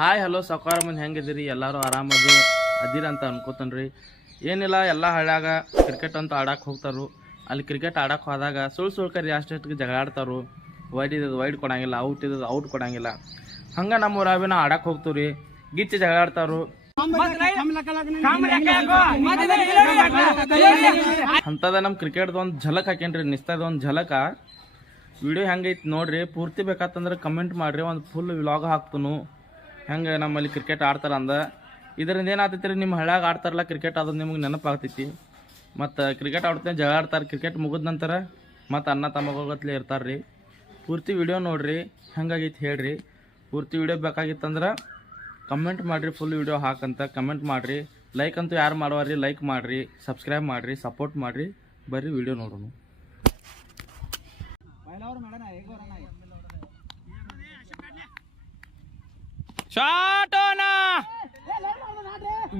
Hi, hello, ಸಕಾರ ಮಂದಿ ಹೆಂಗಿದ್ದೀರಿ? ಎಲ್ಲರೂ ಆರಾಮದು, ಅದೀರ ಅಂತ ಅನ್ಕೋತನ್ರಿ. ಏನಿಲ್ಲ, ಎಲ್ಲ ಹಳ್ಳ್ಯಾಗ ಕ್ರಿಕೆಟ್ ಅಂತ ಆಡಕ್ಕೆ ಹೋಗ್ತಾರು. ಅಲ್ಲಿ ಕ್ರಿಕೆಟ್ ಆಡಕ್ಕೆ ಹೋದಾಗ ಸುಳ್ಳು ಸುಳ್ಳು ಕರಿ ಅಷ್ಟಕ್ಕೆ ಜಗಳ ಆಡ್ತಾರು ವೈಡ್ ಇದ್ದದ್ದು ವೈಡ್ ಕೊಡಂಗಿಲ್ಲ ಔಟ್ ಇದ್ದದ್ದು ಔಟ್ ಕೊಡಂಗಿಲ್ಲ. ಹಂಗೆ ನಮ್ಮ ಊರಾಗಿನ ನಾವು ಆಡಕ್ಕೆ ಹೋಗ್ತೀವಿ ರೀ ಗಿಚ್ಚಿ ಜಗಳ ಆಡ್ತಾರು ಅಂಥದ ನಮ್ಮ ಕ್ರಿಕೆಟ್ದು ಒಂದು ಝಲಕ್ ಹಾಕೇನ್ರಿ, ನಿಸ್ತದ ಒಂದು ಝಲಕ. ವಿಡಿಯೋ ಹೆಂಗೈತಿ ನೋಡ್ರಿ, ಪೂರ್ತಿ ಬೇಕಾತಂದ್ರೆ ಕಮೆಂಟ್ ಮಾಡ್ರಿ, ಒಂದು ಫುಲ್ ವ್ಲಾಗ್ ಹಾಕ್ತನು. ಹೆಂಗೆ ನಮ್ಮಲ್ಲಿ ಕ್ರಿಕೆಟ್ ಆಡ್ತಾರೆ ಅಂದ. ಇದರಿಂದ ಏನಾಗ್ತೈತಿ ರೀ ನಿಮ್ಮ ಹಳ್ಯಾಗ ಆಡ್ತಾರಲ್ಲ ಕ್ರಿಕೆಟ್ ಅದು ನಿಮ್ಗೆ ನೆನಪಾಗ್ತೈತಿ. ಮತ್ತು ಕ್ರಿಕೆಟ್ ಆಡ್ತೇನೆ, ಜಗಳ ಆಡ್ತಾರೆ ಕ್ರಿಕೆಟ್ ಮುಗಿದ ನಂತರ ಮತ್ತು ಅನ್ನ ತಮ್ಮಗತ್ಲೆ ಇರ್ತಾರೆ ರೀ ಪೂರ್ತಿ ವಿಡಿಯೋ ನೋಡ್ರಿ, ಹೆಂಗಾಗೈತಿ ಹೇಳ್ರಿ. ಪೂರ್ತಿ ವಿಡಿಯೋ ಬೇಕಾಗಿತ್ತಂದ್ರೆ ಕಮೆಂಟ್ ಮಾಡಿರಿ ಫುಲ್ ವಿಡಿಯೋ ಹಾಕಂತ ಕಮೆಂಟ್ ಮಾಡಿರಿ. ಲೈಕ್ ಅಂತೂ ಯಾರು ಮಾಡುವಾರಿ ಲೈಕ್ ಮಾಡಿರಿ ಸಬ್ಸ್ಕ್ರೈಬ್ ಮಾಡಿರಿ ಸಪೋರ್ಟ್ ಮಾಡಿರಿ. ಬರ್ರಿ ವಿಡಿಯೋ ನೋಡೋಣ. ಶಾಟ್ ಓನ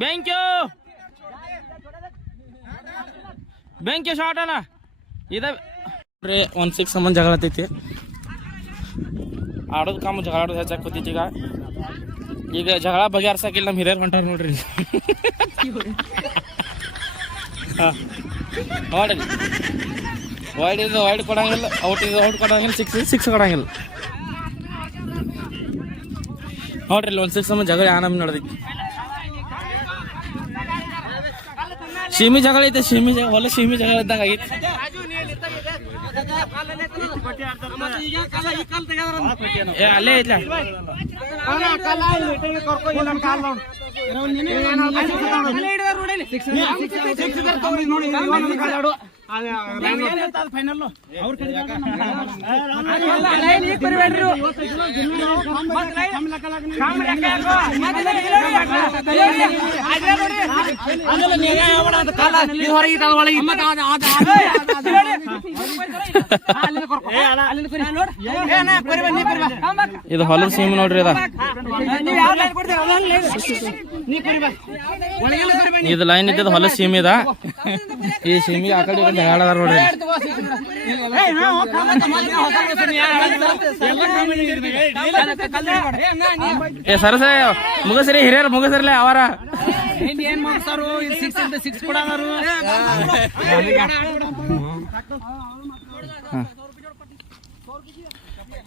ಬೆಂಕ್ಯು! ಬೆಂಕ್ಯು ಶಾಟ್ ಇದಾವೆ ಇದ ರೀ ಸಿಕ್ಸ್ ಸಂಬಂಧ ಜಗಳ ಆತೈತಿ ಆಡೋದು ಕಾಮ ಜಗಳ, ಆಡೋದು ಹೆಚ್ಚಾಗಿ ಕೂತೈತಿ ಈಗ. ಈಗ ಜಗಳ ಬಗೆಹರ್ಸಕ್ಕಿಲ್ಲ ನಮ್ಮ ಹಿರಿಯರು ಹೊಂಟಾರ ನೋಡ್ರಿ. ಹಾಂ. ನೋಡಿ ವೈಡ್ ಇದು ವೈಡ್ ಕೊಡಂಗಿಲ್ಲ ಔಟ್ ಇದು ಔಟ್ ಕೊಡಂಗಿಲ್ಲ ಸಿಕ್ಸ್ ಸಿಕ್ಸ್ ಕೊಡಂಗಿಲ್ಲ. ನೋಡ್ರಿ ಇಲ್ಲಿ ಒಂದು ಸಿಕ್ಸ್ ಸಂಬಂಧ ಜಗಳ ಯಾನಮ್ ನಡೆದೈತಿ ಸೀಮಿ ಜಗಳ ಐತೆ ಸೀಮಿ ಜಗಳ ಹೊಲ ಸೀಮಿ ಜಗಳ ಇದ್ದಂಗೆ ಆಗೈತಿ ಏ ಅಲ್ಲೇ ಐತ್ಲ ಇದು ಹೊಲದ ಸೀಮ್ ನೋಡ್ರಿ ಅದ ಇದು ಲೈನ್ ಇದ್ದದ ಹೊಲ ಸೀಮ್ ಇದ ಈ ಸೀಮೆಗೆ ಆ ಕಡೆ ಅದಾರ ನೋಡ್ರಿ. ಏ ಸರಸ ಮುಗಸ್ರಿ ಹಿರಿಯರು ಮುಗಸ್ರಲ್ಲ ಅವರ. ಏನ್ ಮಾಡ್ತಾರು ಸಿಕ್ಸ್ ಅಂತ ಸಿಕ್ಸ್ ಕೊಡಾರು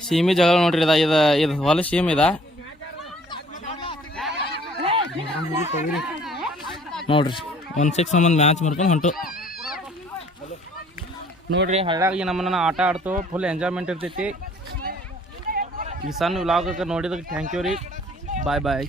ಸೀಮೆ ಜಗಳ ನೋಡ್ರಿ ಇದ ಇದ ಇದು ಹೊಲ ಸೀಮ್ ಇದ. ನೋಡ್ರಿ. ಒಂದ್ ಸಿಕ್ಸ್ ಮ್ಯಾಚ್ ಮಾಡ್ಕೊಂಡು ಹೊಂಟು. ನೋಡ್ರಿ ಹಳ್ಳಾಗಿ ನಮ್ಮನ್ನ ಆಟ ಆಡ್ತು ಫುಲ್ ಎಂಜಾಯ್ಮೆಂಟ್ ಇರ್ತೈತಿ. ಈ ಸಣ್ಣ ವ್ಲಾಗಕ್ಕೆ ನೋಡಿದಕ್ಕೆ ಥ್ಯಾಂಕ್ ಯು ರೀ. ಬಾಯ್ ಬಾಯ್